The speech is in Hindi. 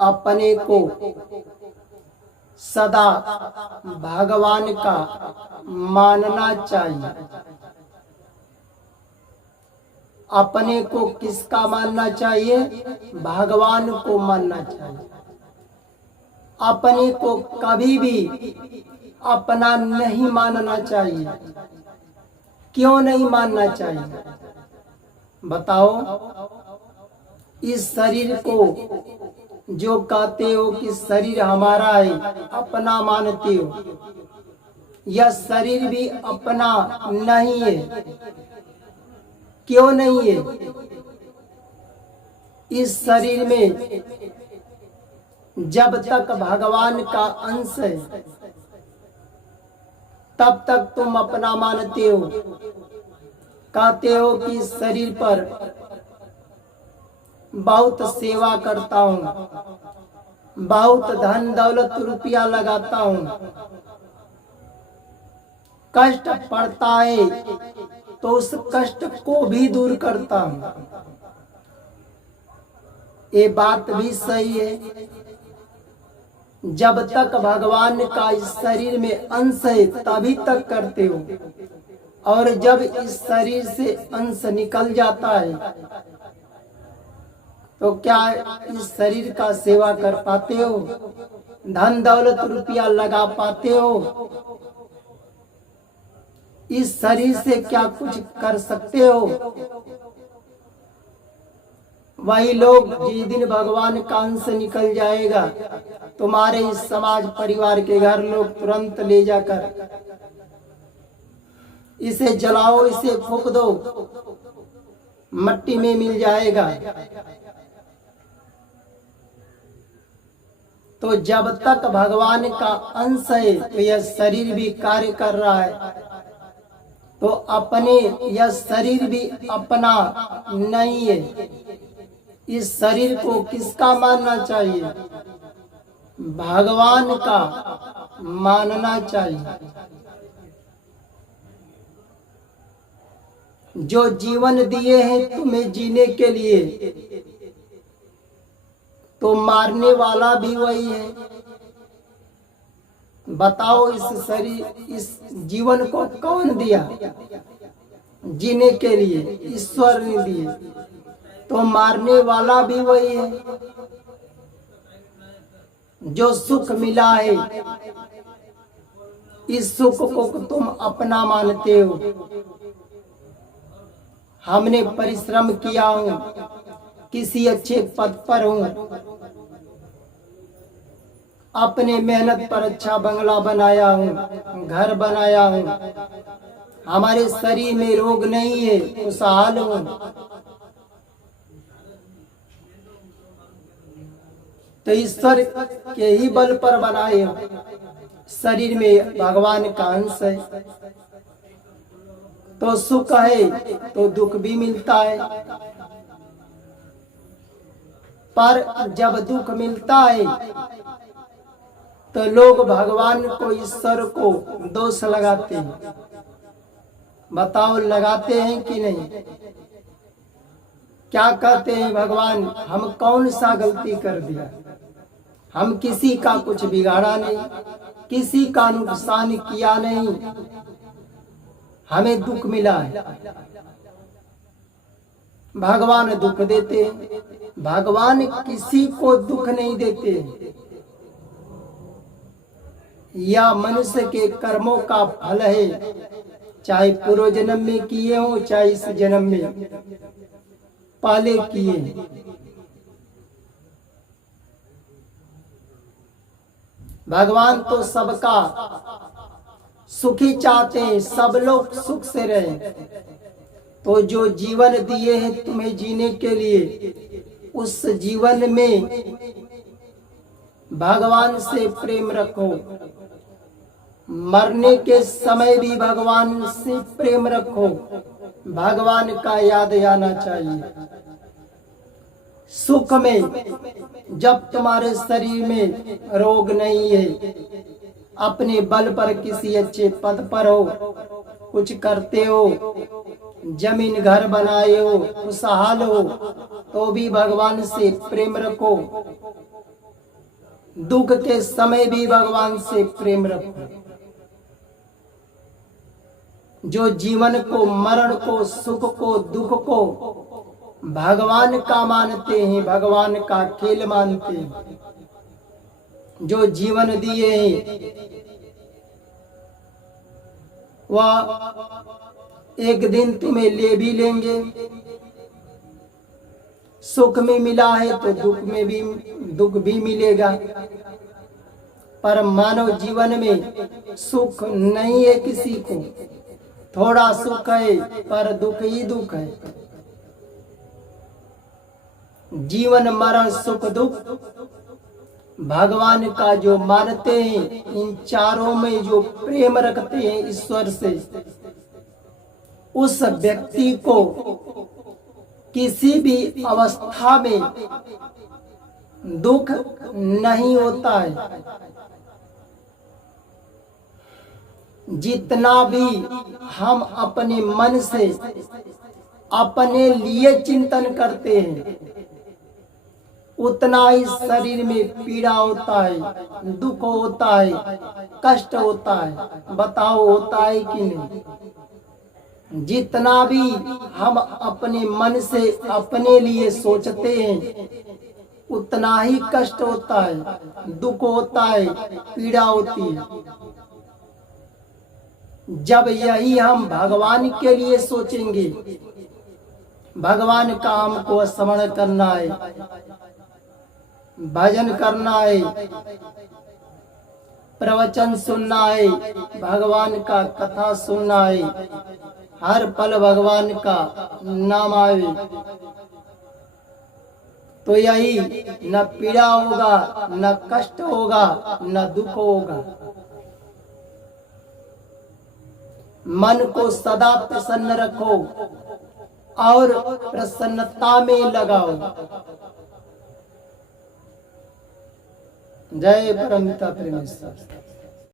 अपने को सदा भगवान का मानना चाहिए। अपने को किसका मानना चाहिए? भगवान को मानना चाहिए। अपने को कभी भी अपना नहीं मानना चाहिए। क्यों नहीं मानना चाहिए बताओ? इस शरीर को जो कहते हो कि शरीर हमारा है, अपना मानते हो, यह शरीर भी अपना नहीं है। क्यों नहीं है? इस शरीर में जब तक भगवान का अंश है तब तक तुम अपना मानते हो। कहते हो कि इस शरीर पर बहुत सेवा करता हूँ, बहुत धन दौलत रुपया लगाता हूँ, कष्ट पड़ता है तो उस कष्ट को भी दूर करता हूँ। ये बात भी सही है। जब तक भगवान का इस शरीर में अंश है तभी तक करते हो, और जब इस शरीर से अंश निकल जाता है तो क्या इस शरीर का सेवा कर पाते हो? धन दौलत रुपया लगा पाते हो? इस शरीर से क्या कुछ कर सकते हो? वही लोग जिस दिन भगवान का अंश निकल जाएगा, तुम्हारे इस समाज परिवार के घर लोग तुरंत ले जाकर इसे जलाओ, इसे फूंक दो, मट्टी में मिल जाएगा। तो जब तक भगवान का अंश है तो यह शरीर भी कार्य कर रहा है। तो अपने यह शरीर भी अपना नहीं है। इस शरीर को किसका मानना चाहिए? भगवान का मानना चाहिए। जो जीवन दिए हैं तुम्हें जीने के लिए, तो मारने वाला भी वही है। बताओ, इस शरीर, इस जीवन को कौन दिया? जीने के लिए ईश्वर ने दिए, तो मारने वाला भी वही है। जो सुख मिला है, इस सुख को तुम अपना मानते हो। हमने परिश्रम किया हूँ, किसी अच्छे पद पर हूँ, अपने मेहनत पर अच्छा बंगला बनाया हूँ, घर बनाया हूँ, हमारे शरीर में रोग नहीं है, खुशहाल हूँ। तो ईश्वर के ही बल पर बनाए हो। शरीर में भगवान का अंश है तो सुख है तो दुख भी मिलता है। पर जब दुख मिलता है तो लोग भगवान को, ईश्वर को दोष लगाते हैं। बताओ, लगाते हैं कि नहीं? क्या कहते हैं? भगवान, हम कौन सा गलती कर दिया? हम किसी का कुछ बिगाड़ा नहीं, किसी का नुकसान किया नहीं, हमें दुख मिला है। भगवान दुख देते हैं। भगवान किसी को दुख नहीं देते। यह मनुष्य के कर्मों का फल है, चाहे पूर्व जन्म में किए हो, चाहे इस जन्म में पहले किए। भगवान तो सबका सुखी चाहते हैं, सब लोग सुख से रहें। तो जो जीवन दिए हैं तुम्हें जीने के लिए, उस जीवन में भगवान से प्रेम रखो। मरने के समय भी भगवान से प्रेम रखो। भगवान का याद आना चाहिए। सुख में, जब तुम्हारे शरीर में रोग नहीं है, अपने बल पर किसी अच्छे पद पर हो, कुछ करते हो, जमीन घर बनाए हो, खुशहाल हो, तो भी भगवान से प्रेम रखो। दुख के समय भी भगवान से प्रेम रखो। जो जीवन को, मरण को, सुख को, दुख को भगवान का मानते हैं, भगवान का खेल मानते हैं, जो जीवन दिए हैं वह एक दिन तुम्हें ले भी लेंगे। सुख में मिला है तो दुख भी मिलेगा। पर मानव जीवन में सुख नहीं है किसी को, थोड़ा सुख है पर दुख ही दुख है। जीवन मरण सुख दुख भगवान का जो मानते हैं, इन चारों में जो प्रेम रखते हैं ईश्वर से, उस व्यक्ति को किसी भी अवस्था में दुख नहीं होता है। जितना भी हम अपने मन से अपने लिए चिंतन करते हैं, उतना ही शरीर में पीड़ा होता है, दुख होता है, कष्ट होता है। बताओ होता है कि नहीं? जितना भी हम अपने मन से अपने लिए सोचते हैं, उतना ही कष्ट होता है, दुख होता है, पीड़ा होती है। जब यही हम भगवान के लिए सोचेंगे, भगवान का हमको स्मरण करना है, भजन करना है, प्रवचन सुनना है, भगवान का कथा सुनना है, हर पल भगवान का नाम आवे, तो यही न पीड़ा होगा, न कष्ट होगा, न दुख होगा। मन को सदा प्रसन्न रखो और प्रसन्नता में लगाओ। जय परमपिता परमेश्वर।